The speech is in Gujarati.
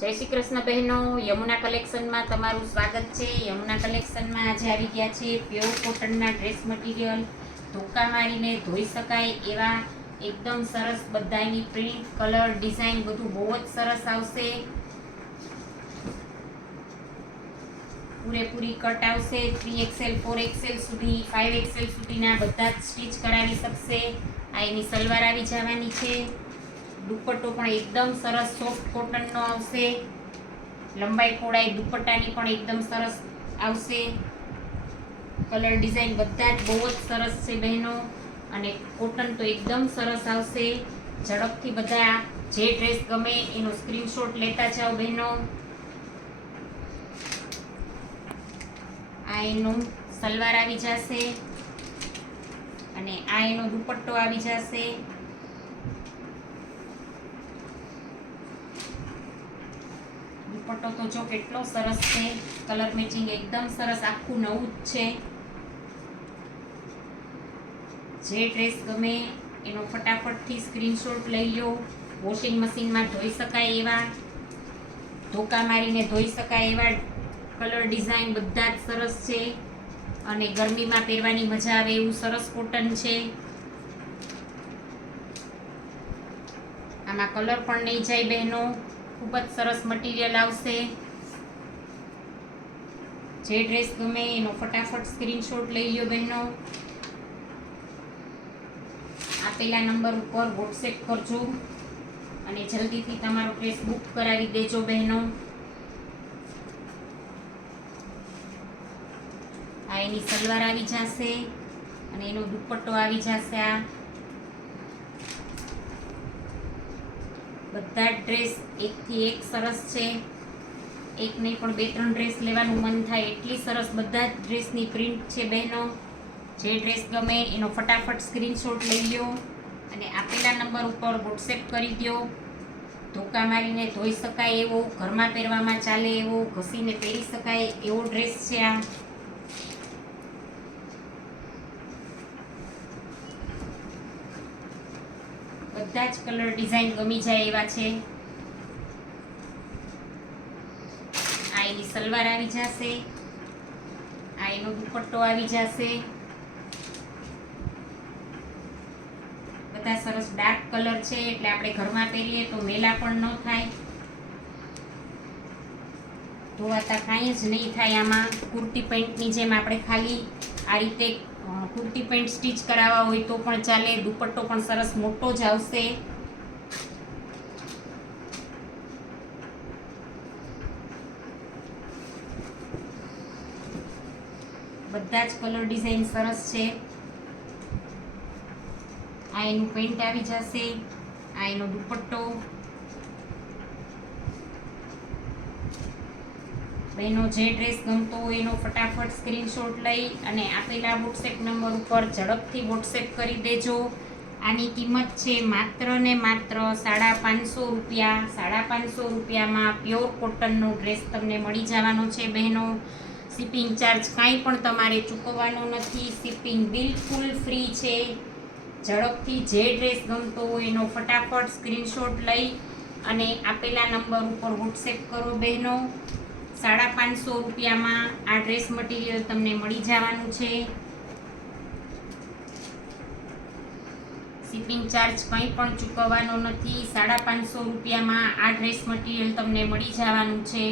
જય શ્રી કૃષ્ણ બહેનો, યમુના કલેક્શનમાં તમારું સ્વાગત છે। યમુના કલેક્શનમાં આજે આવી ગયા છે પ્યોર કોટનના ડ્રેસ મટીરિયલ, ધોકા મારીને ધોઈ શકાય એવા એકદમ સરસ બધાની પ્રિન્ટ, કલર, ડિઝાઇન બધું બહુ જ સરસ આવશે। પૂરેપૂરી કટ આવશે। 3XL 4XL સુધી 5XL સુધીના બધા જ સ્ટીચ કરાવી શકશે। આ એની સલવાર આવી જવાની છે। દુપટ્ટો પણ એકદમ સરસ સોફ્ટ કોટનનો આવશે। લંબાઈ પહોળાઈ દુપટ્ટાની પણ એકદમ સરસ આવશે। કલર ડિઝાઇન બધા જ બહુ જ સરસ છે બહેનો, અને કોટન તો એકદમ સરસ આવશે। ઝડપથી બધા જે ડ્રેસ ગમે એનો સ્ક્રીનશોટ લેતા જાઓ બહેનો। આ એનો સલવાર આવી જશે અને આ એનો દુપટ્ટો આવી જશે। દુપટ્ટો તો જો કેટલો સરસ છે, કલર મેચિંગ એકદમ સરસ, આખું નવું જ છે। જે ડ્રેસ ગમે એનો ફટાફટથી સ્ક્રીનશોટ લઈ લો। વોશિંગ મશીનમાં ધોઈ શકાય એવા, ધોકા મારીને ધોઈ શકાય એવા કલર ડિઝાઇન બધા જ સરસ છે, અને ગરમીમાં પહેરવાની મજા આવે એવું સરસ કોટન છે। આમાં કલર પણ નહીં જાય બહેનો, ખૂબ જ સરસ મટીરિયલ આવશે। જે ડ્રેસ ગમે એનો ફટાફટ સ્ક્રીનશોટ લઈ લો બહેનો। આપેલા નંબર ઉપર વોટ્સએપ કરજો અને જલ્દીથી તમારો ડ્રેસ બુક કરાવી દેજો બહેનો। આ એની સલવાર આવી જશે અને એનો દુપટ્ટો આવી જશે। આ બધા ડ્રેસ એકથી એક સરસ છે। એક નહીં પણ 2-3 ડ્રેસ લેવાનું મન થાય એટલી સરસ બધા જ ડ્રેસની પ્રિન્ટ છે બહેનો। જે ડ્રેસ ગમે એનો ફટાફટ સ્ક્રીનશોટ લઈ લો અને આપેલા નંબર ઉપર વોટ્સએપ કરી દો। ધોકા મારીને ધોઈ શકાય એવો, ઘરમાં પહેરવામાં ચાલે એવો, ઘસીને પહેરી શકાય એવો ડ્રેસ છે। આ બધા જ કલર ડિઝાઇન ગમી જાય એવા છે। આ એની સલવાર આવી જશે, આ એનો દુપટ્ટો આવી જશે। બધા સરસ ડાર્ક કલર છે એટલે આપણે ઘરમાં પહેરીએ તો મેલા પણ ન થાય, ધોવાતા કાંઈ જ નહીં થાય। આમાં કુર્તી પેન્ટની જેમ આપણે ખાલી આ રીતે કુર્તી પેન્ટ સ્ટીચ કરાવવા હોય તો પણ ચાલે। દુપટ્ટો પણ સરસ મોટો જ આવશે। બધા જ કલર ડિઝાઇન સરસ છે। આ એનું પેન્ટ આવી જશે, આ એનો દુપટ્ટો। બહેનો જે ડ્રેસ ગમતો હોય એનો ફટાફટ સ્ક્રીનશોટ લઈ અને આપેલા વોટ્સએપ નંબર ઉપર ઝડપથી વોટ્સએપ કરી દેજો। આની કિંમત છે માત્ર ને માત્ર 550 રૂપિયા। 550 રૂપિયામાં પ્યોર કોટનનો ડ્રેસ તમને મળી જવાનો છે બહેનો। શિપિંગ ચાર્જ કાંઈ પણ તમારે ચૂકવવાનો નથી, શિપિંગ બિલકુલ ફ્રી છે। ઝડપથી જે ડ્રેસ ગમતો હોય એનો ફટાફટ સ્ક્રીનશોટ લઈ અને આપેલા નંબર ઉપર વોટ્સએપ કરો બહેનો। 550 રૂપિયામાં આ ડ્રેસ મટીરિયલ તમને મળી જવાનું છે। શિપિંગ ચાર્જ કંઈ પણ ચૂકવવાનો નથી। 550 રૂપિયામાં આ ડ્રેસ મટીરિયલ તમને મળી જવાનું છે।